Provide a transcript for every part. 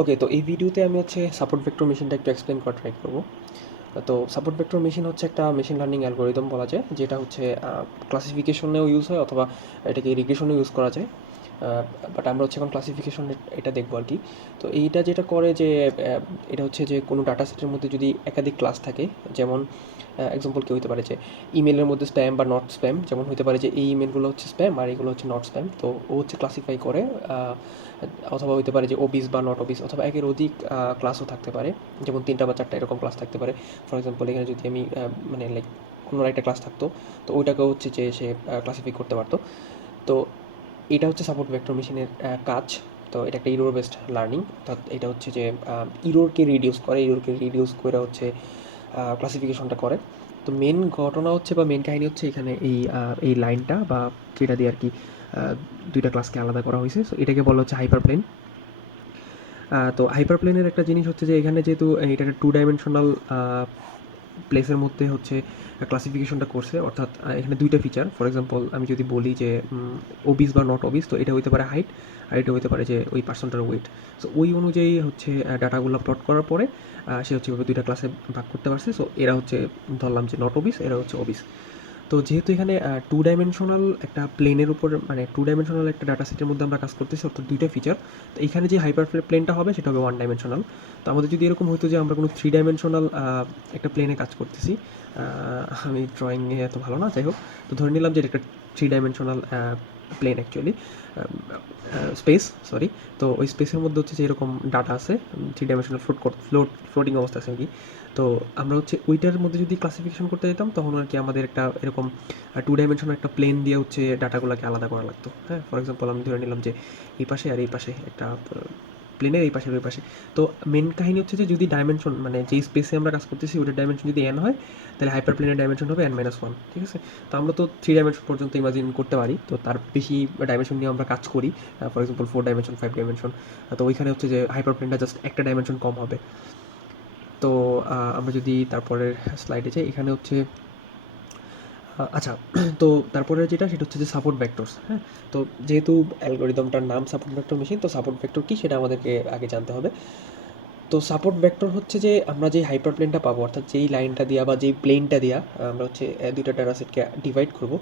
ওকে, তো এই ভিডিওতে আমি হচ্ছে সাপোর্ট ভেক্টর মেশিনটা একটু এক্সপ্লেন করার ট্রাই করব। তো সাপোর্ট ভেক্টর মেশিন হচ্ছে একটা মেশিন লার্নিং অ্যালগোরিদম বলা যায়, যেটা হচ্ছে ক্লাসিফিকেশনেও ইউজ হয় অথবা এটাকে রিগ্রেশনেও ইউজ করা যায়। বাট আমরা হচ্ছে এখন ক্লাসিফিকেশন এটা দেখবো আর কি। তো এইটা যেটা করে যে এটা হচ্ছে যে কোনো ডাটা সেটের মধ্যে যদি একাধিক ক্লাস থাকে, যেমন এক্সাম্পল কি হতে পারে যে ইমেলের মধ্যে স্প্যাম বা নট স্প্যাম, যেমন হতে পারে যে এই ইমেলগুলো হচ্ছে স্প্যাম আর এগুলো হচ্ছে নট স্প্যাম। তো ও হচ্ছে ক্লাসিফাই করে, অথবা হতে পারে যে ওবিস বা নট ওবিস, অথবা একের অধিক ক্লাসও থাকতে পারে, যেমন 3টা বা 4টা এরকম ক্লাস থাকতে পারে। ফর এক্সাম্পল এখানে যদি আমি মানে লাইক কোনো একটা ক্লাস থাকতো, তো ওইটাকেও হচ্ছে যে সে ক্লাসিফাই করতে পারতো। তো এটা হচ্ছে সাপোর্ট ভেক্টর মেশিনের কাজ। তো এটা একটা ইরোর বেসড লার্নিং, অর্থাৎ এটা হচ্ছে যে ইরোরকে রিডিউস করে হচ্ছে ক্লাসিফিকেশনটা করে। তো মেন ঘটনা হচ্ছে বা মেন কাহিনী হচ্ছে এখানে এই লাইনটা বা যেটা দিয়ে আর কি দুইটা ক্লাসকে আলাদা করা হয়েছে, সো এটাকে বলা হচ্ছে হাইপার প্লেন। তো হাইপার প্লেনের একটা জিনিস হচ্ছে যে এখানে যেহেতু এটা একটা 2 ডাইমেনশনাল প্লেসের মধ্যে হচ্ছে ক্লাসিফিকেশনটা করছে, অর্থাৎ এখানে দুইটা ফিচার। ফর এক্সাম্পল আমি যদি বলি যে ওবিস বা নট ওবিস, তো এটা হইতে পারে হাইট, আর এটা হইতে পারে যে ওই পার্সনটার ওয়েট। সো ওই অনুযায়ী হচ্ছে ডাটাগুলো প্লট করার পরে সে হচ্ছে ওইভাবে দুইটা ক্লাসে ভাগ করতে পারছে। সো এরা হচ্ছে ধরলাম যে নট ওবিস, এরা হচ্ছে ওবিস। তো যেহেতু এখানে 2 ডাইমেনশনাল একটা প্লেনের উপর, মানে 2 ডাইমেনশনাল একটা ডাটা সেটের মধ্যে আমরা কাজ করতেছি, অর্থাৎ দুইটা ফিচার। তো এখানে যে হাইপার প্লেনটা হবে সেটা হবে 1 ডাইমেনশনাল। তো আমাদের যদি এরকম হতো যে আমরা কোনো 3 ডাইমেনশনাল একটা প্লেনে কাজ করতেছি, আমি ড্রয়িংয়ে এত ভালো না, যাই হোক। তো ধরে নিলাম যে এটা একটা 3 dimensional plane actually, space, sorry. তো ওই স্পেসের মধ্যে হচ্ছে যে এরকম ডাটা আছে, 3 ডাইমেনশনাল ফ্লোটিং অবস্থা আছে আর কি। তো আমরা হচ্ছে ওইটার মধ্যে যদি ক্লাসিফিকেশন করতে যেতাম, তখন আর কি আমাদের একটা এরকম 2 ডাইমেনশনাল একটা প্লেন দিয়ে হচ্ছে ডাটাগুলোকে আলাদা করা লাগতো। হ্যাঁ, ফর এক্সাম্পল আমি ধরে নিলাম যে এই পাশে আর এই পাশে একটা প্লেনের এই পাশে ওই পাশে। তো মেন কাহিনী হচ্ছে যে যদি ডাইমেনশন, মানে যেই স্পেসে আমরা কাজ করতেছি ওটার ডাইমেনশন যদি n হয়, তাহলে হাইপার প্লেনের ডাইমেনশন হবে n-1, ঠিক আছে? তো আমরা তো 3 ডাইমেনশন পর্যন্ত ইমাজিন করতে পারি, তো তার বেশি ডাইমেনশন নিয়ে আমরা কাজ করি। For example 4 dimension, 5 dimension. তো ওইখানে হচ্ছে যে হাইপার প্লেনটা জাস্ট একটা ডাইমেনশন কম হবে। তো আমরা যদি তারপরের স্লাইডে যাই, এখানে হচ্ছে আচ্ছা। তো তারপরে যেটা সেটা হচ্ছে যে সাপোর্ট ভেক্টরস, হ্যাঁ। তো যেহেতু অ্যালগোরিদমটার নাম সাপোর্ট ভেক্টর মেশিন, তো সাপোর্ট ভেক্টর কী সেটা আমাদেরকে আগে জানতে হবে। তো সাপোর্ট ভেক্টর হচ্ছে যে আমরা যে হাইপার প্লেনটা পাবো, অর্থাৎ যেই লাইনটা দিয়া বা যেই প্লেনটা দিয়া আমরা হচ্ছে দুইটা ডাটা সেটকে ডিভাইড করব,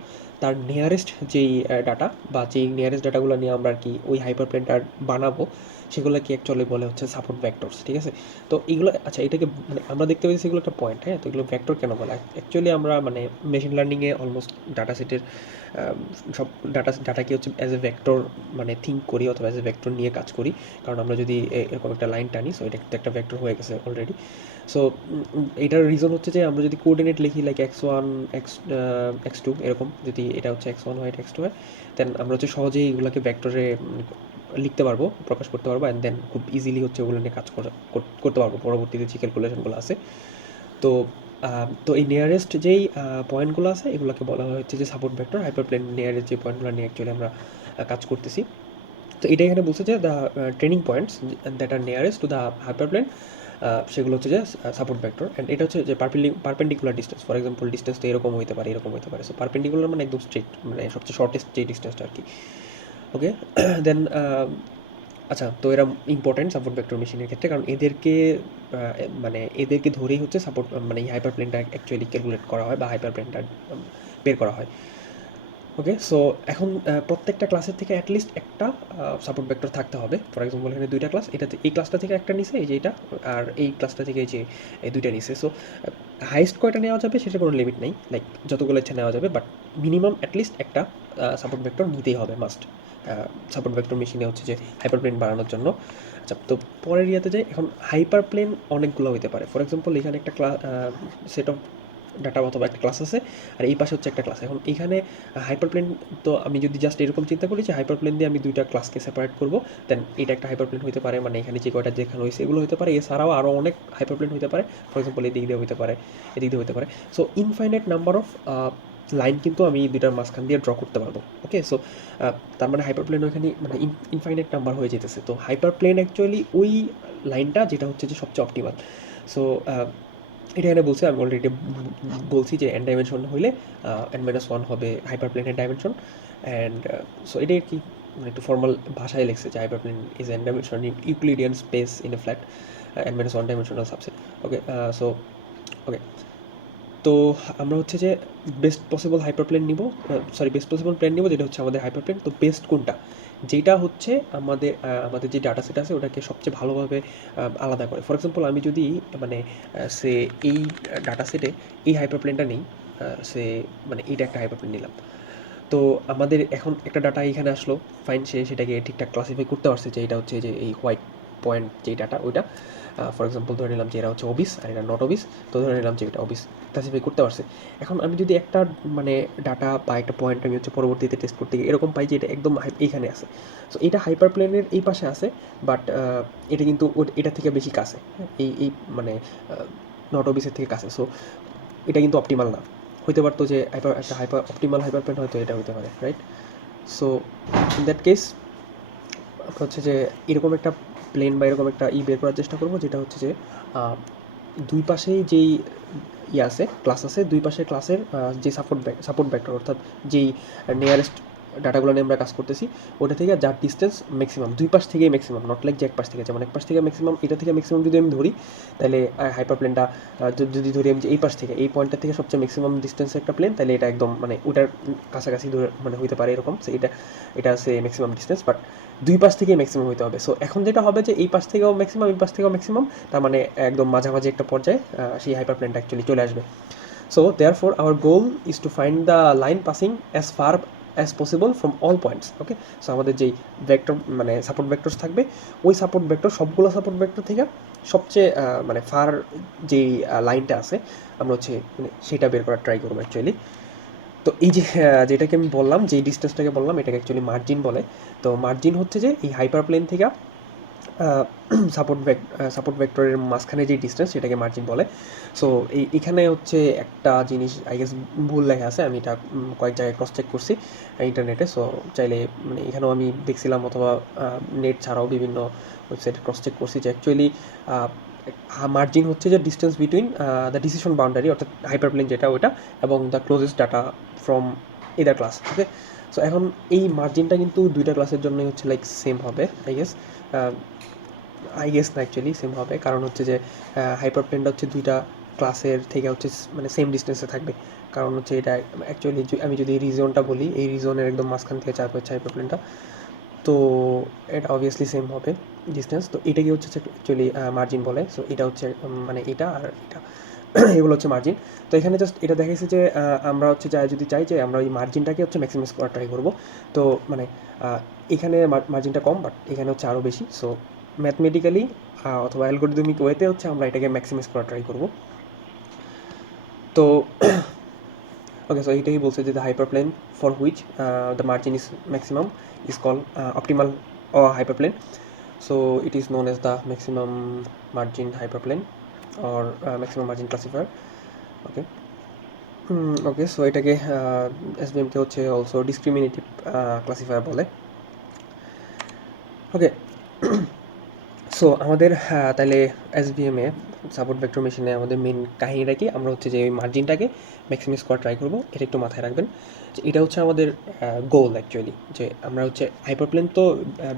তার নিয়ারেস্ট যেই ডাটা বা যেই নিয়ারেস্ট ডাটাগুলো নিয়ে আমরা আর কি ওই হাইপার প্লেনটা বানাবো, সেগুলোকে অ্যাকচুয়ালি বলে হচ্ছে সাপোর্ট ভেক্টরস, ঠিক আছে? তো এগুলো, আচ্ছা, এটাকে মানে আমরা দেখতে পাচ্ছি এগুলো একটা পয়েন্ট, হ্যাঁ। তো এগুলো ভেক্টর কেন বলে? অ্যাকচুয়ালি আমরা মানে মেশিন লার্নিংয়ে অলমোস্ট ডাটা সেটের সব ডাটাকে হচ্ছে অ্যাজ এ ভেক্টর মানে থিঙ্ক করি, অথবা অ্যাজ এ ভেক্টর নিয়ে কাজ করি। কারণ আমরা যদি এরকম একটা লাইন টানি, সো এটা কিন্তু একটা ভেক্টর হয়ে গেছে অলরেডি। সো এটার রিজন হচ্ছে যে আমরা যদি কোঅর্ডিনেট লিখি লাইক x1 x2 এরকম, যদি এটা হচ্ছে x1 হয়, এটা x2 হয়, দেন আমরা হচ্ছে সহজেই এগুলোকে ভেক্টরে লিখতে পারবো, প্রকাশ করতে পারবো, অ্যান্ড দেন খুব ইজিলি হচ্ছে ওগুলো নিয়ে কাজ করতে পারবো পরবর্তীতে যে ক্যালকুলেশনগুলো আছে। তো তো এই নিয়ারেস্ট যেই পয়েন্টগুলো আছে এগুলোকে বলা হয় হচ্ছে যে support vector. Hyper plane nearest যে পয়েন্টগুলো নিয়ে অ্যাকচুয়ালি আমরা কাজ করতেছি। তো এটা এখানে বলছে যে the training points that are nearest to the hyper plane, সেগুলো হচ্ছে যে সাপোর্ট ভেক্টর। অ্যান্ড এটা হচ্ছে যে perpendicular distance. For example distance তো এরকম হতে পারে, এরকম হতে পারে। সো পারপেন্ডিকুলার মানে একদম স্ট্রেট, মানে সবচেয়ে শর্টেস্ট যে ডিস্টেন্সটা আর কি। ওকে। দেন আচ্ছা, তো এরা ইম্পর্টেন্ট সাপোর্ট ভেক্টর মেশিনের ক্ষেত্রে, কারণ এদেরকে মানে এদেরকে ধরেই হচ্ছে সাপোর্ট মানে এই হাইপার প্লেনটা অ্যাকচুয়ালি ক্যালকুলেট করা হয় বা হাইপার প্লেনটা বের করা হয়। ওকে, সো এখন প্রত্যেকটা ক্লাসের থেকে অ্যাটলিস্ট একটা সাপোর্ট ভেক্টর থাকতে হবে। ফর এক্সাম্পল এখানে দুইটা ক্লাস, এটাতে এই ক্লাসটা থেকে একটা নিছে, এই যে এটা, আর এই ক্লাসটা থেকে এই যে এই দুইটা নিছে। সো হাইস্ট কয়টা নেওয়া যাবে সেটা কোনো লিমিট নেই, লাইক যতগুলো ইচ্ছা নেওয়া যাবে, বাট মিনিমাম অ্যাটলিস্ট একটা সাপোর্ট ভেক্টর নিতেই হবে, মাস্ট। সাপোর্ট ভেক্টর মেশিনে হচ্ছে যে হাইপার প্লেন বানানোর জন্য। আচ্ছা, তো পরের ইয়াতে যাই। এখন হাইপার প্লেন অনেকগুলো হতে পারে। ফর এক্সাম্পল এখানে একটা সেট অফ ডাটা অথবা একটা ক্লাস আছে, আর এই পাশে হচ্ছে একটা ক্লাস। এখন এখানে হাইপার প্লেন, তো আমি যদি জাস্ট এরকম চিন্তা করি যে হাইপার প্লেন দিয়ে আমি দুইটা ক্লাসকে সেপারেট করবো, দেন এটা একটা হাইপার প্লেন হতে পারে, মানে এখানে যে কয়টা দেখানো হয়েছে এগুলো হতে পারে। এছাড়াও আরও অনেক হাইপার প্লেন হতে পারে। ফর এক্সাম্পল এদিক দিয়ে হতে পারে, এদিক দিয়ে হতে পারে। So infinite number of line কিন্তু আমি দুইটার মাঝখান দিয়ে ড্র করতে পারবো। ওকে, সো তার মানে হাইপার প্লেন ওইখানে মানে ইনফাইনাইট নাম্বার হয়ে যেতেছে। তো হাইপার প্লেন অ্যাকচুয়ালি ওই লাইনটা যেটা হচ্ছে যে সবচেয়ে অপটিমাল। সো এটা এখানে বলছে, আমি অলরেডি বলছি যে n ডাইমেনশন হইলে n-1 হবে হাইপার প্লেনের ডাইমেনশন। অ্যান্ড সো এটাই আর কি। মানে একটু ফর্মাল ভাষায় লিখছে যে hyperplane is n dimensional Euclidean space in a flat n minus one dimensional subset. Okay, so okay, তো আমরা হচ্ছে যে বেস্ট পসিবল হাইপারপ্লেন নিব, বেস্ট পসিবল প্ল্যান নিব যেটা হচ্ছে আমাদের হাইপারপ্লেন। তো বেস্ট কোনটা, যেটা হচ্ছে আমাদের যে ডাটা সেট আছে ওটাকে সবচেয়ে ভালোভাবে আলাদা করে। ফর এক্সাম্পল আমি যদি মানে সে এই ডাটা সেটে এই হাইপারপ্লেনটা নেই, সে মানে এইটা একটা হাইপারপ্লেন নিলাম, তো আমাদের এখন একটা ডাটা এখানে আসলো, ফাইন, সে সেটাকে ঠিকঠাক ক্লাসিফাই করতে পারছে যে এটা হচ্ছে যে এই হোয়াইট পয়েন্ট যেই ডাটা ওইটা, ফর এক্সাম্পল ধরে নিলাম যে এরা হচ্ছে অবিস আর এটা নট অবিস, তো ধরে নিলাম যে এটা অবিস ক্লাসিফাই করতে পারছে। এখন আমি যদি একটা মানে ডাটা বা একটা পয়েন্ট আমি হচ্ছে পরবর্তীতে টেস্ট করতে গিয়ে এরকম পাই যে এটা একদম এইখানে আছে, সো এটা হাইপার প্লেনের এই পাশে আছে, বাট এটা কিন্তু এটা থেকে বেশি কাছে, এই মানে নট অবিসের থেকে কাছে, সো এটা কিন্তু অপটিমাল না। হইতে পারতো যে একটা অপটিমাল হাইপার প্লেন হয়তো এটা হতে পারে, right? So in that case হচ্ছে যে এরকম একটা প্লেন বা এরকম একটা বের করার চেষ্টা করবো যেটা হচ্ছে যে দুই পাশেই যেই আছে ক্লাস আছে, দুই পাশে ক্লাসের যে সাপোর্ট ভেক্টর অর্থাৎ যেই নিয়ারেস্ট ডাটাগুলো নিয়ে আমরা কাজ করতেছি ওটা থেকে যার ডিস্টেন্স ম্যাক্সিমাম, দুই পাশ থেকেই ম্যাক্সিমাম, নট লাইক যে এক পাশ থেকে, যেমন এক পাশ থেকে ম্যাক্সিমাম, এটা থেকে ম্যাক্সিমাম যদি আমি ধরি তাহলে হাইপার প্লেনটা যদি ধরি আমি যে এই পাশ থেকে এই পয়েন্টটা থেকে সবচেয়ে ম্যাক্সিমাম ডিস্টেন্সে একটা প্লেন, তাহলে এটা একদম মানে ওটার কাছাকাছি ধরে মানে হইতে পারে এরকম, সো এটা আছে ম্যাক্সিমাম ডিস্টেন্স, বাট দুই পাশ থেকেই ম্যাক্সিমাম হইতে হবে। সো এখন যেটা হবে যে এই পাশ থেকেও ম্যাক্সিমাম এই পাশ থেকেও ম্যাক্সিমাম, তার মানে একদম মাঝামাঝি একটা পর্যায়ে সেই হাইপার প্লেনটা অ্যাকচুয়ালি চলে আসবে। So therefore our goal is to find the line passing as far as possible from all points. Okay, so আমাদের যেই ভেক্টর মানে সাপোর্ট ভেক্টরস থাকবে ওই সাপোর্ট ভেক্টর সবগুলো সাপোর্ট ভেক্টর থেকে সবচেয়ে মানে ফার যেই লাইনটা আছে আমরা হচ্ছে মানে সেটা বের করার ট্রাই করবো অ্যাকচুয়ালি। তো এই যে যেটাকে আমি বললাম যেই ডিস্টেন্সটাকে বললাম এটাকে অ্যাকচুয়ালি মার্জিন বলে। তো মার্জিন হচ্ছে যে এই হাইপার প্লেন থেকে সাপোর্ট ভেক্টরের মাঝখানে যে ডিস্টেন্স সেটাকে মার্জিন বলে। সো এখানে হচ্ছে একটা জিনিস আই গেস ভুল লেখা আছে, আমি এটা কয়েক জায়গায় ক্রস চেক করছি ইন্টারনেটে, সো চাইলে মানে এখানেও আমি দেখছিলাম অথবা নেট ছাড়াও বিভিন্ন ওয়েবসাইটে ক্রস চেক করছি যে অ্যাকচুয়ালি মার্জিন হচ্ছে যে distance between the decision boundary অর্থাৎ হাইপারপ্লেন যেটা ওইটা এবং the closest data from either class. Okay, so এখন এই মার্জিনটা কিন্তু দুইটা ক্লাসের জন্যই হচ্ছে লাইক সেম হবে আই গেস না অ্যাকচুয়ালি সেম হবে, কারণ হচ্ছে যে হাইপার প্লেনটা হচ্ছে দুইটা ক্লাসের থেকে হচ্ছে মানে সেম ডিস্টেন্সে থাকবে, কারণ হচ্ছে এটা অ্যাকচুয়ালি আমি যদি রিজনটা বলি এই রিজনের একদম মাঝখান থেকে চাপ হচ্ছে হাইপার প্লেনটা, তো এটা অবভিয়াসলি সেম হবে ডিস্টেন্স, তো এটাকে হচ্ছে অ্যাকচুয়ালি মার্জিন বলে। সো এটা হচ্ছে মানে এটা আর এটা এগুলো হচ্ছে মার্জিন। তো এখানে জাস্ট এটা দেখাইছে যে আমরা হচ্ছে যদি চাই যে আমরা এই মার্জিনটাকে হচ্ছে ম্যাক্সিমাইজ করার ট্রাই করবো, তো মানে এখানে মার্জিনটা কম বাট এখানে হচ্ছে আরও বেশি, সো ম্যাথমেটিক্যালি অথবা অ্যালগরিদমিক ওয়েতে হচ্ছে আমরা এটাকে ম্যাক্সিমাইজ করার ট্রাই করবো। তো ওকে, সো এইটাই বলছে যে the hyper plane for which the margin is maximum is call optimal hyperplane. So it is known as the maximum margin hyperplane or maximum margin classifier. Okay. Okay, so এটাকে এসভিএমকে হচ্ছে also ডিসক্রিমিনেটিভ classifier বলে। ওকে, so আমাদের তাহলে এসভিএমে support vector মেশিনে আমাদের main কাহিনীটা কি, আমরা হচ্ছে যে ওই মার্জিনটাকে ম্যাক্সিমাইজ করা ট্রাই করবো, এটা একটু মাথায় রাখবেন যে এটা হচ্ছে আমাদের গোল অ্যাকচুয়ালি, যে আমরা হচ্ছে হাইপারপ্লেন তো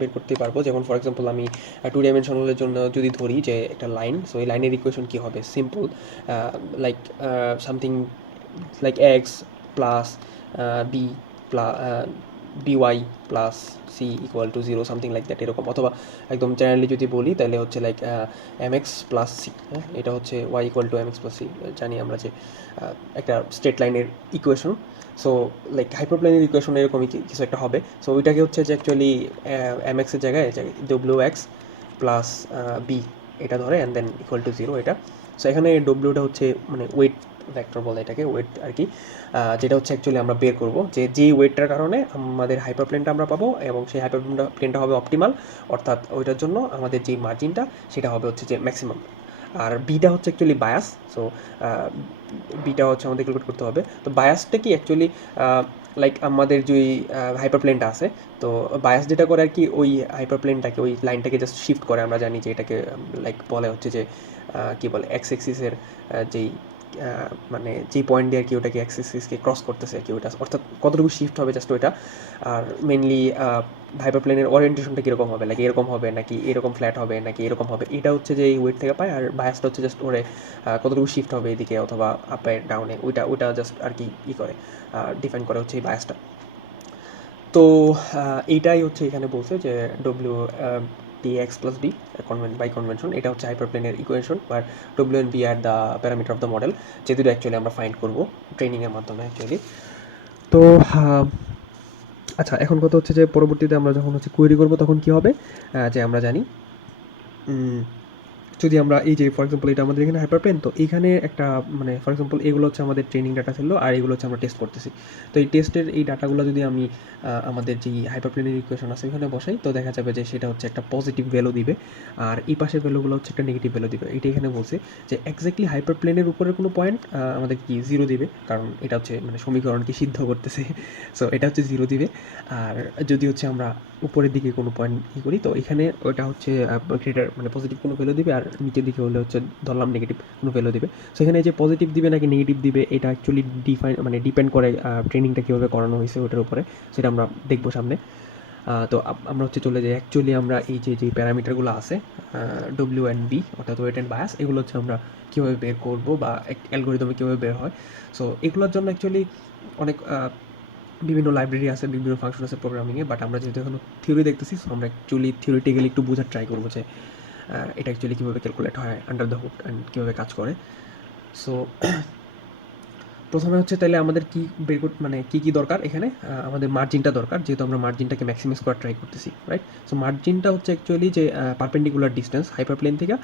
বের করতেই পারবো, যেমন ফর এক্সাম্পল আমি 2 ডাইমেনশনালের জন্য যদি ধরি যে একটা লাইন, সো এই লাইনের ইকুয়েশন কী হবে, simple like something like X plus B plus by plus C equal to 0 something like that এরকম, অথবা একদম জেনারেলি যদি বলি তাহলে হচ্ছে লাইক mx প্লাস সি, হ্যাঁ এটা হচ্ছে y equal to mx plus C, জানি আমরা যে একটা স্ট্রেট লাইনের ইকুয়েশন। সো লাইক হাইপারপ্লেনের ইকুয়েশন এরকমই কিছু একটা হবে, সো ওইটাকে হচ্ছে যে অ্যাকচুয়ালি mx এর জায়গায় wx প্লাস বি এটা ধরে অ্যান্ড দেন ইকুয়াল টু 0 এটা। সো এখানে ডব্লিউটা হচ্ছে মানে ওয়েট ভেক্টর বলে এটাকে, ওয়েট আর কি, যেটা হচ্ছে অ্যাকচুয়ালি আমরা বের করবো যে যেই ওয়েটটার কারণে আমাদের হাইপার প্লেনটা আমরা পাবো এবং সেই হাইপার প্লেনটা হবে অপটিমাল, অর্থাৎ ওইটার জন্য আমাদের যেই মার্জিনটা সেটা হবে হচ্ছে যে ম্যাক্সিমাম, আর বিটা হচ্ছে অ্যাকচুয়ালি বায়াস। সো বিটা হচ্ছে আমাদের ক্যালকুলেট করতে হবে। তো বায়াসটা কি অ্যাকচুয়ালি লাইক আমাদের যেই হাইপার প্লেনটা আছে, তো বায়াস যেটা করে আর কি ওই হাইপার প্লেনটাকে ওই লাইনটাকে জাস্ট শিফট করে, আমরা জানি যে এটাকে লাইক বলে হচ্ছে যে কী বলে এক্স এক্সিসের যেই মানে যেই পয়েন্ট দিয়ে আর কি ওটাকে অ্যাক্সিসকে ক্রস করতেছে আর কি ওটা, অর্থাৎ কতটুকু শিফট হবে জাস্ট ওইটা। আর মেনলি হাইপারপ্লেনের ওরিয়েন্টেশনটা কীরকম হবে, লাইক এরকম হবে নাকি এরকম ফ্ল্যাট হবে নাকি এরকম হবে, এটা হচ্ছে যে এই ওয়েট থেকে পায়। আর বায়াসটা হচ্ছে জাস্ট ওরে কতটুকু শিফট হবে এদিকে অথবা আপে ডাউনে, ওইটা জাস্ট আর কি করে ডিফাইন করে হচ্ছে এই বায়াসটা। তো এইটাই হচ্ছে এখানে বলছে যে W dx plus b by convention, এটা হচ্ছে হাইপারপ্লেনের ইকুয়েশন, আর W and B are the parameter of the model, যে দুটো অ্যাকচুয়ালি আমরা ফাইন্ড করবো ট্রেনিংয়ের মাধ্যমে অ্যাকচুয়ালি। তো আচ্ছা, এখন কথা হচ্ছে যে পরবর্তীতে আমরা যখন হচ্ছে কোয়েরি করবো তখন কী হবে, যে আমরা জানি যদি আমরা এই যে ফর এক্সাম্পল এটা আমাদের এখানে হাইপারপ্লেন, তো এইখানে একটা মানে ফর এক্সাম্পল এগুলো হচ্ছে আমাদের ট্রেনিং ডাটা ছিল আর এগুলো হচ্ছে আমরা টেস্ট করতেছি। তো এই টেস্টের এই ডাটাগুলো যদি আমি আমাদের যেই হাইপারপ্লেনের ইকুয়েশন আছে ওখানে বসাই, তো দেখা যাবে যে সেটা হচ্ছে একটা পজিটিভ ভ্যালু দিবে আর এই পাশের ভ্যালুগুলো হচ্ছে একটা নেগেটিভ ভ্যালু দিবে। এটা এখানে বলছে যে এক্স্যাক্টলি হাইপারপ্লেনের উপরের কোনো পয়েন্ট আমাদের কি জিরো দিবে, কারণ এটা হচ্ছে মানে সমীকরণকে সিদ্ধ করতেছে, সো এটা হচ্ছে জিরো দিবে। আর যদি হচ্ছে আমরা উপরের দিকে কোনো পয়েন্ট করি, তো এখানে ওটা হচ্ছে গ্রেটার মানে পজিটিভ কোনো ভ্যালু দিবে, আর নিচের দিকে হলে হচ্ছে ধরলাম নেগেটিভ কোনো ভ্যালু দিবে। সেখানে যে পজিটিভ দিবে নাকি নেগেটিভ দিবে এটা অ্যাকচুয়ালি ডিপেন্ড করে ট্রেনিংটা কীভাবে করানো হয়েছে ওটার উপরে, সেটা আমরা দেখবো সামনে। তো আমরা হচ্ছে চলে যাই অ্যাকচুয়ালি আমরা এই যে প্যারামিটারগুলো আছে ডব্লিউ অ্যান্ড বি অর্থাৎ ওয়েট অ্যান্ড বায়াস, এগুলো হচ্ছে আমরা কীভাবে বের করবো বা অ্যালগোরিদমে কীভাবে বের হয়। সো এগুলোর জন্য অ্যাকচুয়ালি অনেক বিভিন্ন লাইব্রেরি আছে, বিভিন্ন ফাংশন আছে প্রোগ্রামিংয়ে, বাট আমরা যেহেতু এখন থিওরি দেখতেছি, সো আমরা অ্যাকচুয়ালি থিওরিটিক্যালি একটু বোঝার ট্রাই করবো যে এটা অ্যাকচুয়ালি কীভাবে ক্যালকুলেট হয় আন্ডার দ্য হুড অ্যান্ড কীভাবে কাজ করে। সো প্রথমে হচ্ছে তাহলে আমাদের কী বের করতে মানে কী দরকার এখানে, আমাদের মার্জিনটা দরকার, যেহেতু আমরা মার্জিনটাকে ম্যাক্সিমাইজ করার ট্রাই করতেছি, রাইট। সো মার্জিনটা হচ্ছে অ্যাকচুয়ালি যে পারপেন্ডিকুলার ডিস্টেন্স হাইপারপ্লেন থেকে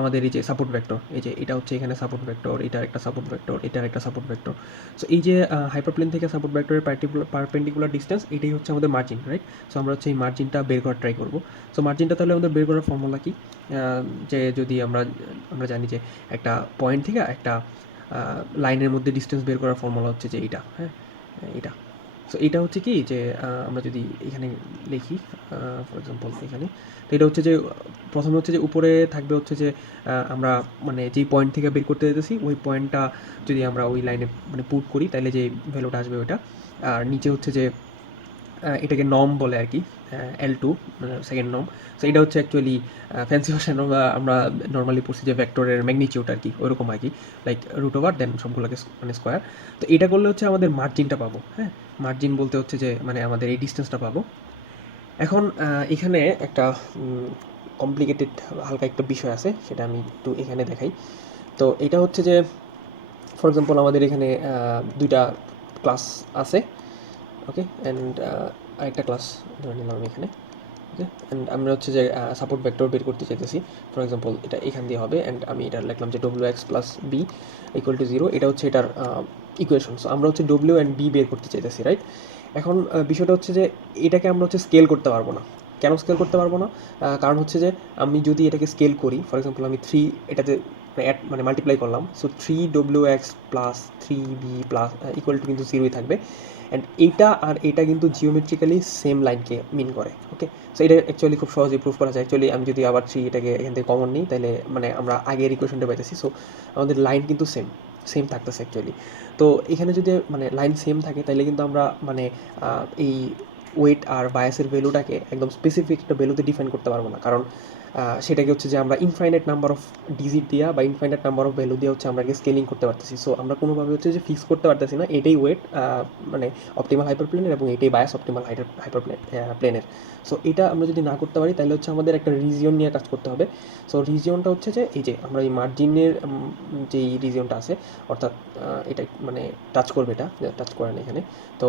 আমাদের এই যে সাপোর্ট ভেক্টর, এই যে এটা হচ্ছে এখানে সাপোর্ট ভেক্টর, এটার একটা সাপোর্ট ভেক্টর, এটার একটা সাপোর্ট ভেক্টর। সো এই যে হাইপারপ্লেন থেকে সাপোর্ট ভেক্টরের পারপেন্ডিকুলার ডিস্টেন্স, এটাই হচ্ছে আমাদের মার্জিন, রাইট। সো আমরা হচ্ছে এই মার্জিনটা বের করার ট্রাই করবো। সো মার্জিনটা তাহলে আমাদের বের করার ফর্মুলা কি, যে যদি আমরা জানি যে একটা পয়েন্ট থেকে একটা লাইনের মধ্যে ডিস্টেন্স বের করার ফর্মুলা হচ্ছে যে এইটা, হ্যাঁ এটা। সো এটা হচ্ছে কি যে আমরা যদি এখানে লিখি ফর এক্সাম্পল এখানে, তো এটা হচ্ছে যে প্রথমে হচ্ছে যে উপরে থাকবে হচ্ছে যে আমরা মানে যেই পয়েন্ট থেকে বের করতে যেতেছি ওই পয়েন্টটা যদি আমরা ওই লাইনে মানে পুট করি তাহলে যে ভ্যালুটা আসবে ওইটা। আর নিচে হচ্ছে যে এটাকে নর্ম বলে আর কি, L2 মানে সেকেন্ড নর্ম। সো এটা হচ্ছে অ্যাকচুয়ালি ফ্যান্সি ভার্সন, আমরা নর্মালি পড়ছি যে ভেক্টরের ম্যাগনিটিউড আর কি, ওরকম আর কি, লাইক রুট ওভার দেন সবগুলোকে মানে স্কোয়ার। তো এটা করলে হচ্ছে আমাদের মার্জিনটা পাবো, হ্যাঁ। মার্জিন বলতে হচ্ছে যে মানে আমাদের এই ডিস্টেন্সটা পাবো। এখন এখানে একটা কমপ্লিকেটেড হালকা একটা বিষয় আছে, সেটা আমি একটু এখানে দেখাই। তো এটা হচ্ছে যে ফর এক্সাম্পল আমাদের এখানে দুইটা ক্লাস আছে, ওকে, অ্যান্ড আরেকটা ক্লাস ধরে নিলাম আমি এখানে, ওকে। অ্যান্ড আমরা হচ্ছে যে সাপোর্ট ভেক্টর বের করতে চাইতেছি, ফর এক্সাম্পল এটা এখান দিয়ে হবে, অ্যান্ড আমি এটা লিখলাম যে W X plus B equal to zero, এটা হচ্ছে এটার ইকুয়েশন। সো আমরা হচ্ছে ডব্লিউ অ্যান্ড বি বের করতে চাইতেছি, রাইট। এখন বিষয়টা হচ্ছে যে এটাকে আমরা হচ্ছে স্কেল করতে পারবো না। কেন স্কেল করতে পারবো না? কারণ হচ্ছে যে আমি যদি এটাকে স্কেল করি, ফর এক্সাম্পল আমি এটাতে মানে মাল্টিপ্লাই করলাম, so W X plus B plus equal to কিন্তু জিরোই থাকবে। অ্যান্ড এইটা আর এটা কিন্তু জিওমেট্রিক্যালি সেম লাইনকে মিন করে, ওকে। সো এটা অ্যাকচুয়ালি খুব সহজেই প্রুফ করা যায়। অ্যাকচুয়ালি আমি যদি আবার এটাকে এখান থেকে কমন নিই, তাহলে মানে আমরা আগের ইকুয়েশনটা পাইতেছি। সো আমাদের লাইন কিন্তু সেম থাকতেছে অ্যাকচুয়ালি। তো এখানে যদি মানে লাইন সেম থাকে তাহলে কিন্তু আমরা মানে এই ওয়েট আর বায়াসের ভ্যালুটাকে একদম স্পেসিফিক একটা ভ্যালুতে ডিফাইন করতে পারবো না, কারণ সেটাকে হচ্ছে যে আমরা ইনফাইনাইট নাম্বার অফ ডিজিট দিয়া বা ইনফাইনাইট নাম্বার অফ ভ্যালু দিয়ে হচ্ছে আমরা স্কেলিং করতে পারতেছি। সো আমরা কোনোভাবে হচ্ছে যে ফিক্স করতে পারতেছি না এটাই ওয়েট মানে অপটিমাল হাইপারপ্লেনের এবং এটাই বায়াস অপটিমাল প্লেনের। সো এটা আমরা যদি না করতে পারি তাহলে হচ্ছে আমাদের একটা রিজিয়ন নিয়ে কাজ করতে হবে। সো রিজিয়নটা হচ্ছে যে এই যে আমরা এই মার্জিনের যেই রিজিয়নটা আছে, অর্থাৎ এটা মানে টাচ করবে, এটা টাচ করে না এখানে। তো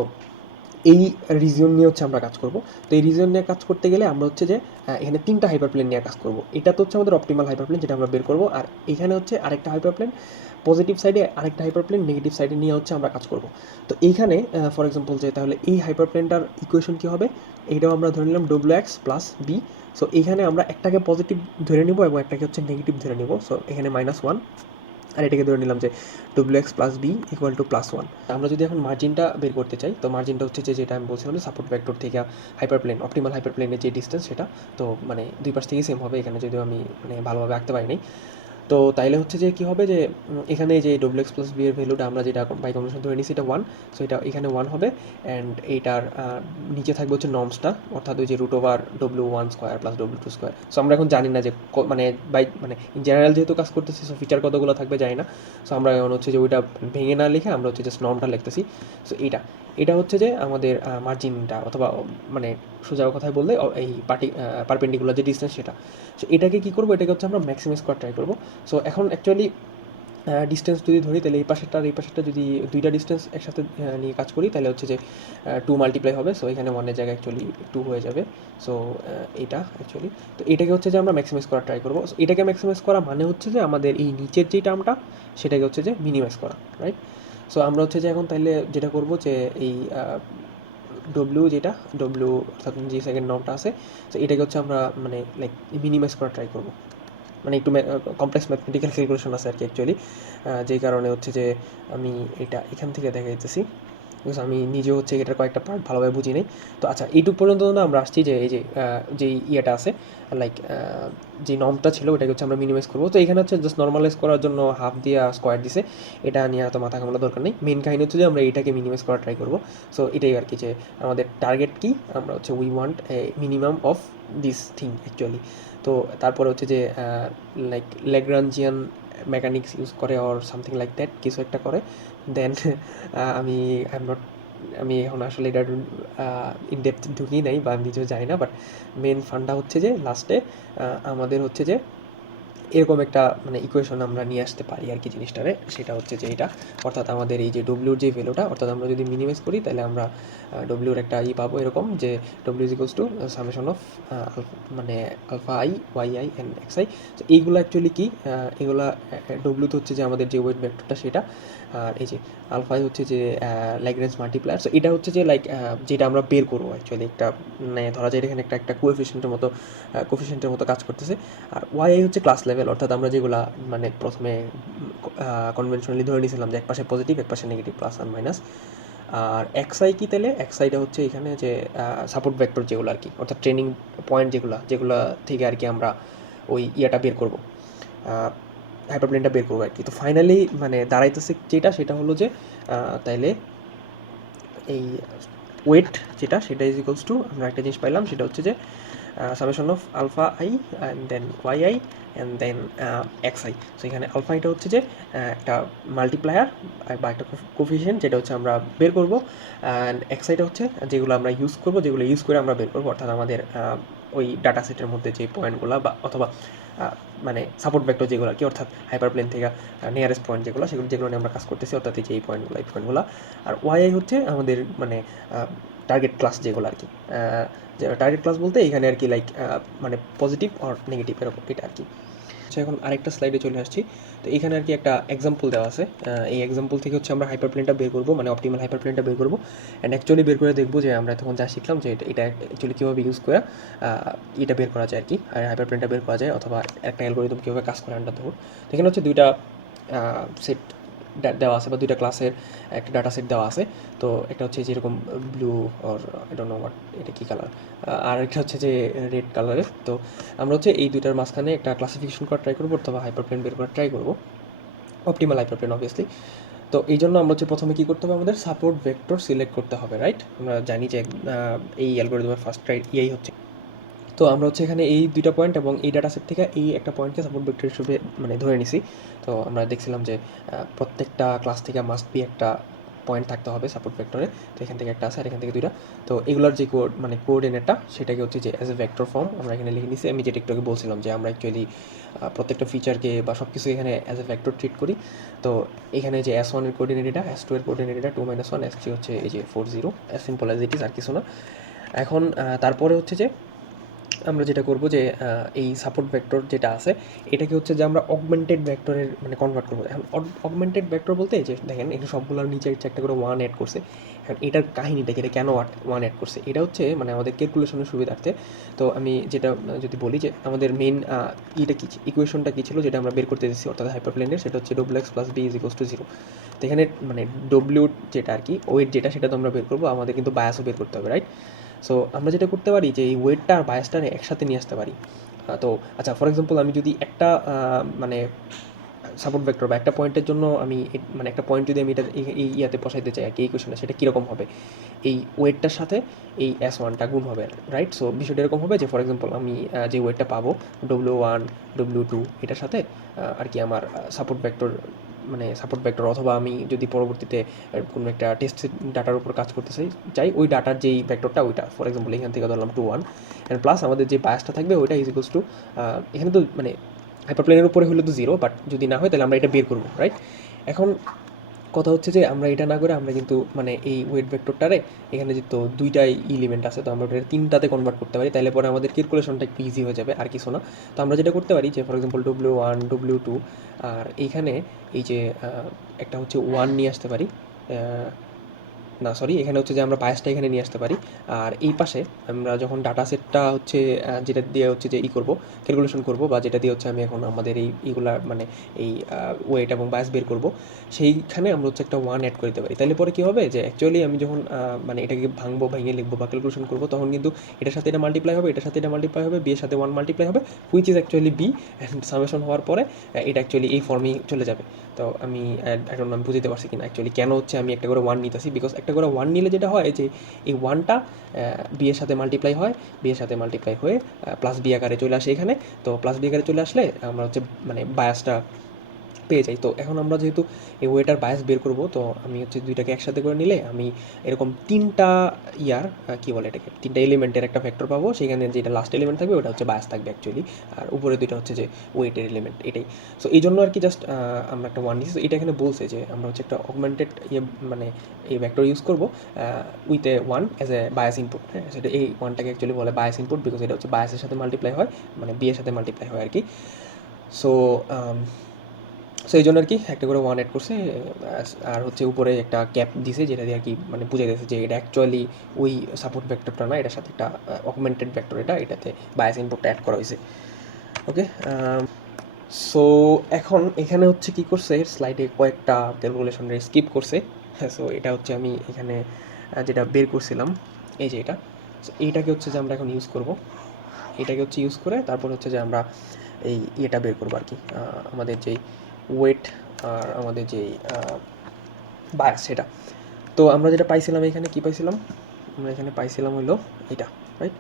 এই রিজিয়ন নিয়ে হচ্ছে আমরা কাজ করব। তো এই রিজিয়ন নিয়ে কাজ করতে গেলে আমরা হচ্ছে যে এখানে 3টা হাইপারপ্লেন নিয়ে কাজ করব। এটা তো হচ্ছে আমাদের অপটিমাল হাইপারপ্লেন, যেটা আমরা বের করব। আর এখানে হচ্ছে আরেকটা হাইপারপ্লেন পজিটিভ সাইডে, আরেকটা হাইপারপ্লেন নেগেটিভ সাইডে নিয়ে হচ্ছে আমরা কাজ করব। তো এইখানে ফর এক্সাম্পল যে তাহলে এই হাইপারপ্লেনটার ইকুয়েশন কী হবে, এইটাও আমরা ধরে নিলাম W X plus B. So এইখানে আমরা একটাকে পজিটিভ ধরে নেব এবং একটাকে হচ্ছে নেগেটিভ ধরে নেব। সো এখানে -1, আর এটাকে ধরে নিলাম যে W X plus B equal to +1। আমরা যদি এখন মার্জিনটা বের করতে চাই, তো মার্জিনটা হচ্ছে যে যেটা আমি বলছিলাম যে সাপোর্ট ভেক্টর থেকে হাইপারপ্লেন অপটিমাল হাইপারপ্লেনের যে ডিস্টেন্স, সেটা তো মানে দুই পাশ থেকেই সেম হবে। এখানে যদিও আমি মানে ভালোভাবে আঁকতে পারিনি। তো তাইলে হচ্ছে যে কী হবে যে এখানে যে ডব্লিউ এক্স প্লাস বি এর ভ্যালুটা আমরা যেটা বাই কনভেনশন ধরে নিছি এটা 1, সো এটা এখানে 1 হবে। অ্যান্ড এইটার নিচে থাকবে হচ্ছে নর্মসটা, অর্থাৎ ওই যে root over W1² plus W2²। So আমরা এখন জানি না যে মানে মানে ইন জেনারেল যেহেতু কাজ করতেছি, সো ফিচার কতগুলো থাকবে জানি না। সো আমরা এখন হচ্ছে যে ওইটা ভেঙে না লিখে আমরা হচ্ছে জাস্ট নর্মটা লিখতেছি। সো এটা হচ্ছে যে আমাদের মার্জিনটা, অথবা মানে সোজা কথায় বললে এই পারপেন্ডিকুলার যে ডিস্টেন্স সেটা। সো এটাকে কী করবো, এটাকে হচ্ছে আমরা ম্যাক্সিমাইজ করার ট্রাই করবো। সো এখন অ্যাকচুয়ালি ডিস্টেন্স যদি ধরি, তাহলে এই পাশেরটা আর এই পাশেরটা যদি দুইটা ডিস্টেন্স একসাথে নিয়ে কাজ করি, তাহলে হচ্ছে যে 2 মাল্টিপ্লাই হবে। সো এখানে 1 এর জায়গায় অ্যাকচুয়ালি 2 হয়ে যাবে। সো এইটা অ্যাকচুয়ালি, তো এটাকে হচ্ছে যে আমরা ম্যাক্সিমাইজ করার ট্রাই করবো। এটাকে ম্যাক্সিমাইজ করা মানে হচ্ছে যে আমাদের এই নিচের যে টার্মটা সেটাকে হচ্ছে যে মিনিমাইজ করা, রাইট? সো আমরা হচ্ছে যে এখন তাহলে যেটা করবো যে এই ডব্লিউ অর্থাৎ যে সেকেন্ড নর্মটা আছে, তো এটাকে হচ্ছে আমরা মানে লাইক মিনিমাইজ করার ট্রাই করবো। মানে একটু কমপ্লেক্স ম্যাথমেটিক্যাল ক্যালকুলেশন আছে আর কি অ্যাকচুয়ালি, যেই কারণে হচ্ছে যে আমি এটা এখান থেকে দেখাইতেছি, বিকজ আমি নিজেও হচ্ছে এটার কয়েকটা পার্ট ভালোভাবে বুঝি নেই। তো আচ্ছা, এইটুক পর্যন্ত না আমরা আসছি যে এই যে যেই ইয়েটা আছে, লাইক যে নর্মটা ছিল ওটাকে হচ্ছে আমরা মিনিমাইজ করবো। তো এখানে হচ্ছে জাস্ট নর্মালাইজ করার জন্য হাফ দিয়ে স্কোয়ার দিছে, এটা নিয়ে এত মাথা ঘামানোর দরকার নেই। মেন কাহিনী হচ্ছে যে আমরা এটাকে মিনিমাইজ করার ট্রাই করবো। সো এটাই আর কি, যে আমাদের টার্গেট কি, আমরা হচ্ছে we want a minimum of this thing actually. তো তারপরে হচ্ছে যে লাইক ল্যাগ্রাঞ্জিয়ান মেকানিক্স ইউজ করে অর সামথিং লাইক দ্যাট কিছু একটা করে। দেন আমি এখন আসলে এটা ইনডেপথ ঢুকি নাই বা আমি নিজেও জানি না, বাট মেন ফান্ডা হচ্ছে যে লাস্টে আমাদের হচ্ছে যে এরকম একটা মানে ইকুয়েশন আমরা নিয়ে আসতে পারি আর কি জিনিসটারে, সেটা হচ্ছে যে এটা, অর্থাৎ আমাদের এই যে ডব্লিউর যে ভ্যালুটা, অর্থাৎ আমরা যদি মিনিমাইজ করি তাহলে আমরা ডব্লিউর একটা পাবো এরকম, যে W is equals to summation of মানে alpha i y i and x i. তো এইগুলো অ্যাকচুয়ালি কি, এগুলা ডব্লিউ তো হচ্ছে যে আমাদের যে ওয়েট ভেক্টরটা সেটা, আর এই যে আলফা আই হচ্ছে যে ল্যাগ্রেঞ্জ মাল্টিপ্লায়ার। সো এটা হচ্ছে যে লাইক যেটা আমরা বের করবো অ্যাকচুয়ালি, একটা মানে ধরা যায় এখানে একটা কোএফিসিয়েন্টের মতো কাজ করতেছে। আর ওয়াই হচ্ছে ক্লাস লেভেল, অর্থাৎ আমরা যেগুলা মানে প্রথমে কনভেনশনালি ধরে নিয়েছিলাম যে এক পাশে পজিটিভ এক পাশে নেগেটিভ, প্লাস আর মাইনাস। আর এক্সআই কি, তাহলে এক্সআইটা হচ্ছে এখানে যে সাপোর্ট ভেক্টর যেগুলো আর কি, অর্থাৎ ট্রেনিং পয়েন্ট যেগুলো থেকে আর কি আমরা ওই ইয়েটা বের করবো, হাইপারপ্লেনটা বের করবো আর কি। তো ফাইনালি মানে দাঁড়াইতেছে যেটা, সেটা হলো যে তাইলে এই ওয়েট যেটা, সেটা ইজ ইকুয়ালস টু, আমরা একটা জিনিস পাইলাম, সেটা হচ্ছে যে summation of alpha I and then Y I and then X I. So এখানে আলফা আইটা হচ্ছে যে একটা মাল্টিপ্লায়ার বা একটা কোফিশিয়েন্ট, যেটা হচ্ছে আমরা বের করবো, অ্যান্ড এক্স আইটা হচ্ছে যেগুলো আমরা ইউজ করবো, যেগুলো ইউজ করে আমরা বের করবো, অর্থাৎ আমাদের ওই ডাটা সেটের মধ্যে যে পয়েন্টগুলো বা অথবা মানে সাপোর্ট ভেক্টর যেগুলো আর কি, অর্থাৎ হাইপার প্লেন থেকে নিয়ারেস্ট পয়েন্ট যেগুলো নিয়ে আমরা কাজ করতেছি, অর্থাৎ এই যে এই পয়েন্টগুলো। আর ওয়াই আই হচ্ছে আমাদের মানে টার্গেট ক্লাস যেগুলো আর কি, যে টার্গেট ক্লাস বলতে এখানে আর কি লাইক মানে পজিটিভ আর নেগেটিভ এরকম, এটা আর কি। আচ্ছা, এখন আরেকটা স্লাইডে চলে আসছি। তো এখানে আর কি একটা এক্সাম্পল দেওয়া আছে, এই এক্সাম্পল থেকে হচ্ছে আমরা হাইপার প্লেনটা বের করবো, মানে অপটিমাল হাইপার প্লেনটা বের করবো, অ্যান্ড অ্যাকচুয়ালি বের করে দেখবো যে আমরা তখন যা শিখলাম যে এটা অ্যাকচুয়ালি কীভাবে ইউজ করে এটা বের করা যায় আর কি, আর হাইপার প্লেনটা বের করা যায়, অথবা একটা অ্যালগরিদম কীভাবে কাজ করে আন্ডার ধরুন। তো এখানে হচ্ছে দুইটা সেট দেওয়া আছে, বা দুইটা ক্লাসের একটা ডাটা সেট দেওয়া আছে। তো একটা হচ্ছে যেরকম blue or I don't know what, এটা কী কালার, আর একটা হচ্ছে যে রেড কালারের। তো আমরা হচ্ছে এই দুইটার মাঝখানে একটা ক্লাসিফিকেশন করার ট্রাই করবো, অথবা হাইপারপ্লেন বের করার ট্রাই করবো, অপটিমাল হাইপারপ্লেন অবভিয়াসলি। তো এই জন্য আমরা হচ্ছে প্রথমে কী করতে হবে, আমাদের সাপোর্ট ভেক্টর সিলেক্ট করতে হবে, রাইট? আমরা জানি যে এই অ্যালগরিদমের ফার্স্ট ট্রাই এই হচ্ছে। তো আমরা হচ্ছে এখানে এই দুইটা পয়েন্ট এবং এই ডাটা সেট থেকে এই একটা পয়েন্টকে সাপোর্ট ভেক্টর হিসেবে মানে ধরে নিছি। তো আমরা দেখছিলাম যে প্রত্যেকটা ক্লাস থেকে মাস্ট বি একটা পয়েন্ট থাকতে হবে সাপোর্ট ভেক্টরে। তো এখান থেকে একটা আছে আর এখান থেকে দুইটা। তো এগুলোর যে মানে কোঅর্ডিনেটটা, সেটাকে হচ্ছে যে অ্যাজ এ ভেক্টর ফর্ম আমরা এখানে লিখে নিছি। আমি যেটা একটু আগে বলছিলাম যে আমরা অ্যাকচুয়ালি প্রত্যেকটা ফিচারকে বা সব কিছু এখানে অ্যাজ এ ভেক্টর ট্রিট করি। তো এখানে যে S1 এর কোঅর্ডিনেট এটা, S2 এর কোঅর্ডিনেট এটা 2 - 1, S3 হচ্ছে এই যে 4 0, as simple as it is, আর কিছু না। এখন তারপরে হচ্ছে যে আমরা যেটা করবো যে এই সাপোর্ট ভেক্টর যেটা আছে, এটাকে হচ্ছে যে আমরা অগমেন্টেড ভেক্টরের মানে কনভার্ট করবো। এখন অগমেন্টেড ভেক্টর বলতে যে দেখেন এখানে সবগুলোর নিচে একটা করে 1 অ্যাড করছে। এখন এটার কাহিনিটা কি, এটা কেন 1 অ্যাড করছে, এটা হচ্ছে মানে আমাদের ক্যালকুলেশনের সুবিধার্থে। তো আমি যেটা যদি বলি যে আমাদের মেন এটা কী ইকুয়েশনটা কী ছিল, যেটা আমরা বের করতে দিচ্ছি অর্থাৎ হাইপারপ্লেনের, সেটা হচ্ছে W X plus B is equals to 0। তো এখানে মানে ডব্লিউ যেটা আর কি ওয়েট যেটা, সেটা তো আমরা বের করবো, আমাদের কিন্তু বায়াসও বের করতে হবে, রাইট? সো আমরা যেটা করতে পারি যে এই ওয়েটটা আর বায়াসটা একসাথে নিয়ে আসতে পারি। তো আচ্ছা, ফর এক্সাম্পল আমি যদি একটা মানে সাপোর্ট ভেক্টর বা একটা পয়েন্টের জন্য আমি মানে একটা পয়েন্ট যদি আমি এটা এই ইয়াতে বসাইতে চাই আর কি, এই কোয়েশনে, সেটা কীরকম হবে, এই ওয়েটটার সাথে এই S1টা গুণ হবে, রাইট? সো বিষয়টা এরকম হবে যে ফর এক্সাম্পল আমি যে ওয়েটটা পাবো W1 W2 এটার সাথে আর কি আমার সাপোর্ট ভেক্টর, মানে সাপোর্ট ভেক্টর, অথবা আমি যদি পরবর্তীতে কোনো একটা টেস্ট ডাটার উপর কাজ করতে চাই ওই ডাটার যেই ভেক্টরটা ওইটা, ফর এক্সাম্পল এখান থেকে ধরলাম 2 1, অ্যান্ড প্লাস আমাদের যে বায়াসটা থাকবে ওইটা ইজ ইকুয়ালস টু, এখানে তো মানে হাইপারপ্লেনের উপরে হলে তো 0, বাট যদি না হয় তাহলে আমরা এটা বের করবো, রাইট? এখন কথা হচ্ছে যে আমরা এটা না করে আমরা কিন্তু মানে এই ওয়েট ভেক্টরটারে এখানে যে তো দুইটাই এলিমেন্ট আছে, তো আমরা ওটা 3টাতে কনভার্ট করতে পারি, তাহলে পরে আমাদের ক্যালকুলেশনটা একটু ইজি হয়ে যাবে, আর কিছু না। তো আমরা যেটা করতে পারি যে ফর এক্সাম্পল W1 W2, আর এইখানে এই যে একটা হচ্ছে 1 নিয়ে আসতে পারি, না সরি, এখানে হচ্ছে যে আমরা বায়াসটা এখানে নিয়ে আসতে পারি, আর এই পাশে আমরা যখন ডাটা সেটটা হচ্ছে যেটা দিয়ে হচ্ছে যে করবো, ক্যালকুলেশন করবো, বা যেটা দিয়ে হচ্ছে আমি এখন আমাদের এইগুলা মানে এই ওয়েট এবং বায়াস বের করবো, সেইখানে আমরা হচ্ছে একটা 1 অ্যাড করে দিতে পারি। তাহলে পরে কী হবে যে অ্যাকচুয়ালি আমি যখন মানে এটাকে ভেঙে লিখবো বা ক্যালকুলেশন করবো, তখন কিন্তু এটার সাথে এটা মাল্টিপ্লাই হবে, এটার সাথে এটা মাল্টিপ্লাই হবে, বি এর সাথে 1 মাল্টিপ্লাই হবে, which is actually B, and summation হওয়ার পরে এটা অ্যাকচুয়ালি এই ফর্মেই চলে যাবে। তো আমি এখন আমি বুঝতে পারছি কিনা অ্যাকচুয়ালি কেন হচ্ছে আমি একটা করে 1 নিতেছি, বিকজ একটা করে 1 নিলে যেটা হয় যে এই 1টা বি এর সাথে মাল্টিপ্লাই হয়, বি এর সাথে মাল্টিপ্লাই হয়ে প্লাস বি আকারে চলে আসে এখানে। তো প্লাস বি আকারে চলে আসলে আমরা হচ্ছে মানে বায়াসটা পেয়ে যাই। তো এখন আমরা যেহেতু এই ওয়েটার বায়াস বের করবো, তো আমি হচ্ছে দুইটাকে একসাথে করে নিলে আমি এরকম 3টা কী বলে এটাকে, 3টা এলিমেন্টের একটা ভেক্টর পাবো, সেখানে যেটা লাস্ট এলিমেন্ট থাকবে ওটা হচ্ছে বায়াস থাকবে অ্যাকচুয়ালি, আর উপরে দুইটা হচ্ছে যে ওয়েটের এলিমেন্ট, এটাই। সো এই জন্য আর কি জাস্ট আমরা একটা 1 নিচ্ছি। এটা এখানে বলছে যে আমরা হচ্ছে একটা অগমেন্টেড মানে এই ভেক্টর ইউজ করবো with a 1 as a bias input, হ্যাঁ? সেটা এই 1টাকে অ্যাকচুয়ালি বলে বায়াস ইনপুট, বিকজ এটা হচ্ছে বায়াসের সাথে মাল্টিপ্লাই হয়, মানে বি এর সাথে মাল্টিপ্লাই হয় আর কি। সো এই জন্য আর কি একটা করে 1 অ্যাড করছে, আর হচ্ছে উপরে একটা ক্যাপ দিছে, যেটা দিয়ে আর কি মানে বুঝাই দিয়েছে যে এটা অ্যাকচুয়ালি ওই সাপোর্ট ভেক্টরটা না, এটার সাথে একটা অগমেন্টেড ভেক্টর, এটাতে বায়াস ইনপুটটা অ্যাড করা হয়েছে। ওকে, সো এখন এখানে হচ্ছে কি করছে, স্লাইডে কয়েকটা ক্যালকুলেশনের স্কিপ করছে। হ্যাঁ, সো এটা হচ্ছে আমি এখানে যেটা বের করছিলাম, এই যে এটা, সো এইটাকে হচ্ছে যে আমরা এখন ইউজ করব, এটাকে হচ্ছে ইউজ করে তারপর হচ্ছে যে আমরা এই ইয়েটা বের করবো আর কি, আমাদের যেই ওয়েট আর আমাদের যেই বায়াস সেটা। তো আমরা যেটা পাইছিলাম এখানে, কি পাইছিলাম, আমরা এখানে পাইছিলাম হলো এটা, রাইট?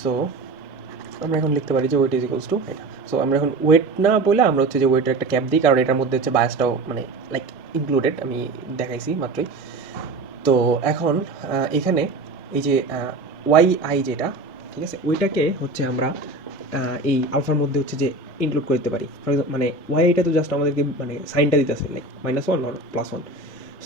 সো আমরা এখন লিখতে পারি যে ওয়েট ইজ ইকুয়ালস টু এটা। সো আমরা এখন ওয়েট না বলে আমরা হচ্ছে যে ওয়েটের একটা ক্যাপ দিই, কারণ এটার মধ্যে হচ্ছে বায়াসটাও মানে লাইক ইনক্লুডেড, আমি দেখাইছি মাত্রই। তো এখন এখানে এই যে ওয়াই আই যেটা, ঠিক আছে, ওইটাকে হচ্ছে আমরা এই আলফার মধ্যে হচ্ছে যে ইনক্লুড করতে পারি। ফর এক্সাম্পল মানে ওয়াই এটা তো জাস্ট আমাদেরকে মানে সাইনটা দিতেছে লাইক -1 অর +1।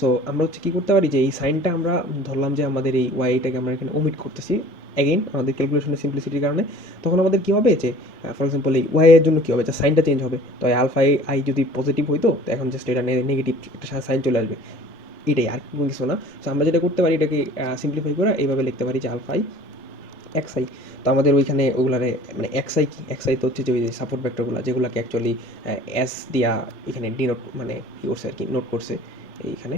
সো আমরা হচ্ছে কী করতে পারি যে এই সাইনটা আমরা ধরলাম যে আমাদের এই ওয়াইটাকে আমরা এখানে ওমিট করতেছি অ্যাগেইন আমাদের ক্যালকুলেশনের সিম্পলিসিটির কারণে। তখন আমাদের কী হবে যে ফর এক্সাম্পল এই ওয়াই এর জন্য কী হবে, যে সাইনটা চেঞ্জ হবে। তো এই আলফা আই যদি পজিটিভ হইতো, তো এখন জাস্ট এটা নেগেটিভ একটা সাইন চলে আসবে, এটাই, আর কোনো কিছু না। সো আমরা যেটা করতে পারি, এটাকে সিম্পলিফাই করে এইভাবে লিখতে পারি যে আলফা আই এক্স আই। তো আমাদের ওইখানে ওগুলারে মানে এক্স আই কি, এক্স আই তো হচ্ছে যে ওই সাপোর্ট ভেক্টরগুলো যেগুলোকে অ্যাকচুয়ালি এস দিয়া এখানে ডিনোট মানে ই করছে আর কি, নোট করছে এইখানে।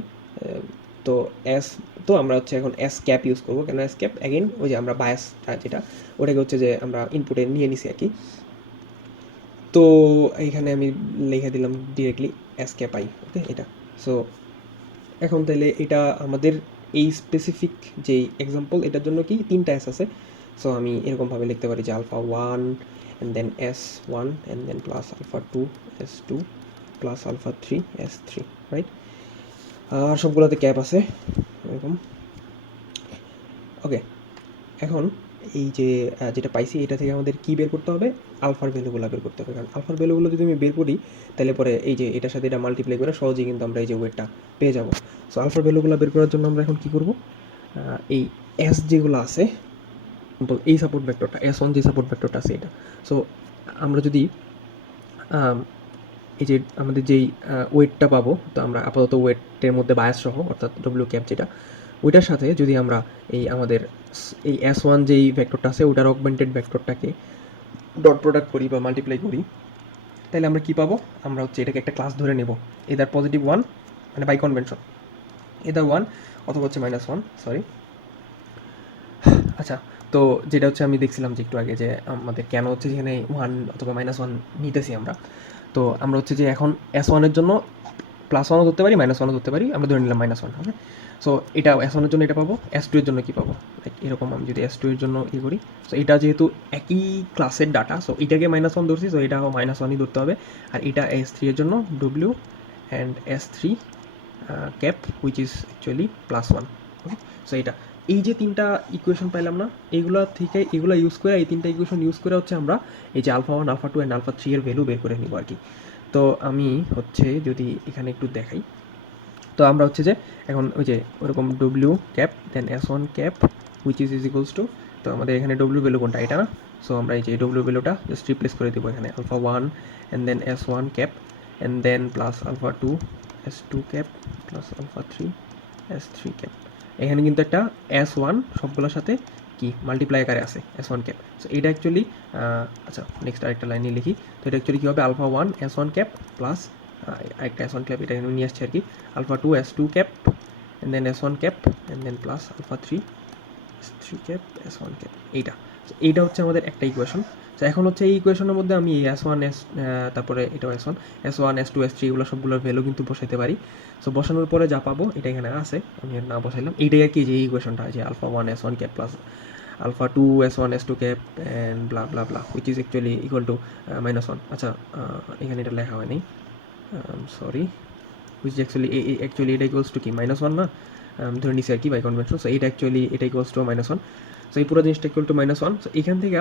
তো এস, তো আমরা হচ্ছে এখন এস ক্যাপ ইউজ করবো। কেন এস ক্যাপ? অ্যাগেন ওই যে আমরা বায়াসটা যেটা ওটাকে হচ্ছে যে আমরা ইনপুটে নিয়ে নিছি আর কি। তো এইখানে আমি লিখে দিলাম ডিরেক্টলি এস ক্যাপ আই, ওকে এটা। সো এখন তাহলে এটা আমাদের এই স্পেসিফিক যেই এক্সাম্পল, এটার জন্য কি 3টা এস আছে। সো আমি এরকমভাবে লিখতে পারি যে alpha 1 and then S1 and then plus alpha 2 S2 plus alpha 3 S3, right? আর সবগুলোতে ক্যাপ আছে এরকম। ওকে, এখন এই যে যেটা পাইছি এটা থেকে আমাদের কী বের করতে হবে, আলফার ভ্যালুগুলো বের করতে হবে। কারণ আলফার ভ্যালুগুলো যদি আমি বের করি, তাহলে পরে এই যে এটার সাথে এটা মাল্টিপ্লাই করে সহজেই কিন্তু আমরা এই যে ওয়েটটা পেয়ে যাব। সো আলফার ভ্যালুগুলো বের করার জন্য আমরা এখন কী করব, এই এস যেগুলো আছে, এই সাপোর্ট ভেক্টরটা S1 যে সাপোর্ট ভেক্টরটা আছে এটা। সো আমরা যদি এই যে আমাদের যেই ওয়েটটা পাবো, তো আমরা আপাতত ওয়েটের মধ্যে বায়াস সহ অর্থাৎ ডব্লিউ ক্যাপ যেটা, ওইটার সাথে যদি আমরা এই আমাদের এই S1 যেই ভেক্টরটা আছে ওটার অগমেন্টেড ভেক্টরটাকে ডট প্রোডাক্ট করি বা মাল্টিপ্লাই করি, তাহলে আমরা কী পাবো, আমরা হচ্ছে এটাকে একটা ক্লাস ধরে নেব, এদার +1 মানে বাই কনভেনশন, এদার 1 অথবা হচ্ছে -1, সরি। আচ্ছা, তো যেটা হচ্ছে আমি দেখছিলাম যে একটু আগে যে আমাদের কেন হচ্ছে যেখানে 1 অথবা -1 নিতেছি আমরা। তো আমরা হচ্ছে যে এখন S1 এর জন্য +1ও ধরতে পারি, -1ও ধরতে পারি। আমরা ধরে নিলাম -1, ওকে? সো এটা S1 এর জন্য এটা পাবো, S2 এর জন্য কি পাবো? লাইক এরকম আমি যদি S2 এর জন্য করি, সো এটা যেহেতু একই ক্লাসের ডাটা, সো এটাকে -1 ধরছি, সো এটাও -1ই ধরতে হবে। আর এটা S3 এর জন্য W and S3 cap which is actually +1, okay? So এটা এই যে 3টা ইকুয়েশন পাইলাম না, এইগুলা থেকে এগুলা ইউজ করে, এই 3টা ইকুয়েশন ইউজ করে হচ্ছে আমরা এই যে α1, α2 অ্যান্ড α3 এর ভ্যালু বের করে নিব আর কি। তো আমি হচ্ছে যদি এখানে একটু দেখাই, তো আমরা হচ্ছে যে এখন ওই যে ওরকম W cap then S1 cap which is equals to, তো আমাদের এখানে W ভ্যালু কোনটা, এটা না? সো আমরা এই যে W ভ্যালুটা জাস্ট রিপ্লেস করে দেবো এখানে, α1 and then S1 cap and then plus α2 S2 cap plus α3 S3 cap. এখানে কিন্তু একটা S1 সবগুলোর সাথে কি মাল্টিপ্লাই আকারে আছে S1 ক্যাপ। সো এটা অ্যাকচুয়ালি আচ্ছা নেক্সট আরেকটা লাইনে লিখি, তো এটা অ্যাকচুয়ালি কী হবে, α1 S1 ক্যাপ প্লাস আরেকটা S1 ক্যাপ, এটা এখানে নিয়ে আসছে আর কি, α2 S2 cap and then S1 cap and then plus α3 S3 cap S1 cap, এইটা। সো এইটা হচ্ছে আমাদের একটা ইকুয়েশন। তো এখন হচ্ছে এই ইকুয়েশনের মধ্যে আমি S1 তারপরে এটাও S1 S2 S3 এগুলো সবগুলোর ভ্যালু কিন্তু বসাইতে পারি। সো বসানোর পরে যা পাবো এটা এখানে আছে, আমি না বসাইলাম, এইটাই আর কি যে এই ইকুয়েশনটা, যে α1 S1 cap plus α2 S1 S2 cap and blah blah blah which is actually equal to -1। আচ্ছা এখানে এটা লেখা হয়নি, সরি, হুইচ অ্যাকচুয়ালি এটা ইকুয়ালস টু কি -1 না, ধরে নিছি আর কি বাই কনভেনশন। সো এটা অ্যাকচুয়ালি এটা ইকুয়ালস টু -1। সো এই পুরো জিনিসটা ইকুয়াল টু -1। সো এখান থেকে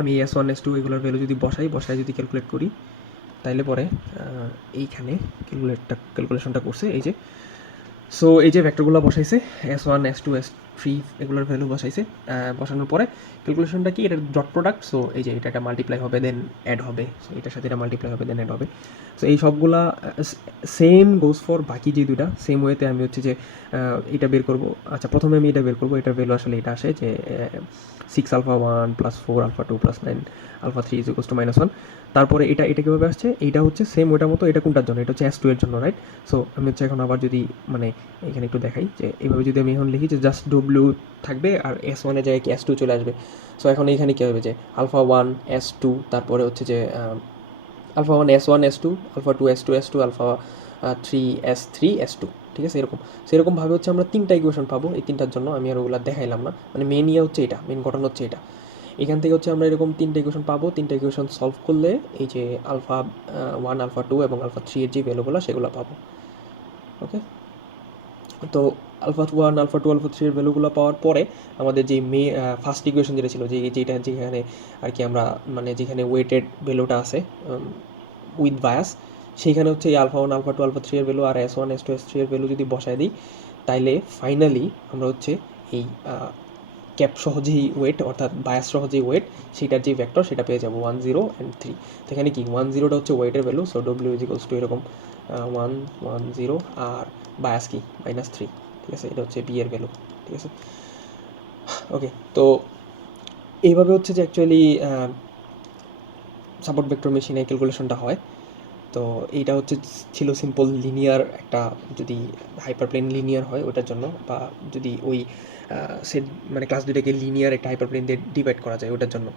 আমি S1 S2 এগুলোর ভ্যালু যদি বসাই যদি ক্যালকুলেট করি, তাইলে পরে এইখানে ক্যালকুলেশনটা করছে এই যে, সো এই যে ভেক্টরগুলো বসাইছে S1 S2 S3 এগুলোর ভ্যালু বসাইছে, বসানোর পরে ক্যালকুলেশনটা কি, এটার ডট প্রোডাক্ট। সো এই যে এটা মাল্টিপ্লাই হবে দেন অ্যাড হবে, সো এটার সাথে এটা মাল্টিপ্লাই হবে দেন অ্যাড হবে। সো এই সবগুলা সেম গোজ ফর বাকি যে দুইটা, সেম ওয়েতে আমি হচ্ছে যে এটা বের করবো। আচ্ছা প্রথমে আমি এটা বের করবো, এটার ভ্যালু আসলে এটা আসে যে 6α1 + 4α2 + 9α3 ইজ ইকুয়ালস টু -1। তারপরে এটা কীভাবে আসছে, এইটা হচ্ছে সেম ওইটার মতো, এটা কোনটার জন্য, এটা হচ্ছে S2 এর জন্য, রাইট? সো আমি হচ্ছে এখন আবার যদি মানে এখানে একটু দেখাই যে এইভাবে যদি আমি এখন লিখি যে জাস্ট W থাকবে আর S1 এর জায়গায় কি S2 চলে আসবে। সো এখন এইখানে কী হবে যে α1 S2, তারপরে হচ্ছে যে α1 S1 S2 α2 S2 S2 α3 S3 S2, ঠিক আছে? এরকম সেরকমভাবে হচ্ছে আমরা 3টা ইকুয়েশন পাবো। এই 3টার জন্য আমি আর ওগুলো দেখাইলাম না, মানে মেন ইয়ে হচ্ছে এটা, মেন ঘটনা হচ্ছে এটা। এখান থেকে হচ্ছে আমরা এরকম 3টা ইকুয়েশন পাবো, 3টা ইকুয়েশন সলভ করলে এই যে α1 α2 এবং α3 এর যে ভ্যালুগুলো সেগুলো পাবো, ওকে? তো α1 α2 α3 এর ভ্যালুগুলো পাওয়ার পরে আমাদের যে ফার্স্ট ইকুয়েশন যেটা ছিল, যেখানে আর কি আমরা মানে যেখানে ওয়েটেড ভ্যালুটা আছে উইথ বায়াস, সেইখানে হচ্ছে এই α1 α2 α3 এর ভ্যালু আর S1 S2 S3 এর ভ্যালু যদি বসায় দিই, তাইলে ফাইনালি আমরা হচ্ছে এই ক্যাপ সহজেই ওয়েট অর্থাৎ বায়াস সহজেই ওয়েট সেটার যে ভেক্টর সেটা পেয়ে যাবো 1 0 and 3। তো এখানে কি 1 0টা হচ্ছে ওয়েটের value, so W is equals two এরকম 1 1 0 আর বায়াস কি -3, ঠিক আছে? এটা হচ্ছে বি এর ভ্যালু, ঠিক আছে? ওকে, তো এইভাবে হচ্ছে যে অ্যাকচুয়ালি সাপোর্ট ভেক্টর মেশিনে ক্যালকুলেশনটা হয়। তো এইটা হচ্ছে ছিল সিম্পল লিনিয়ার একটা, যদি হাইপারপ্লেন লিনিয়ার হয় ওটার জন্য, বা যদি ওই সেট মানে ক্লাস দুটাকে লিনিয়ার একটা হাইপারপ্লেন দিয়ে ডিভাইড করা যায় ওটার জন্য।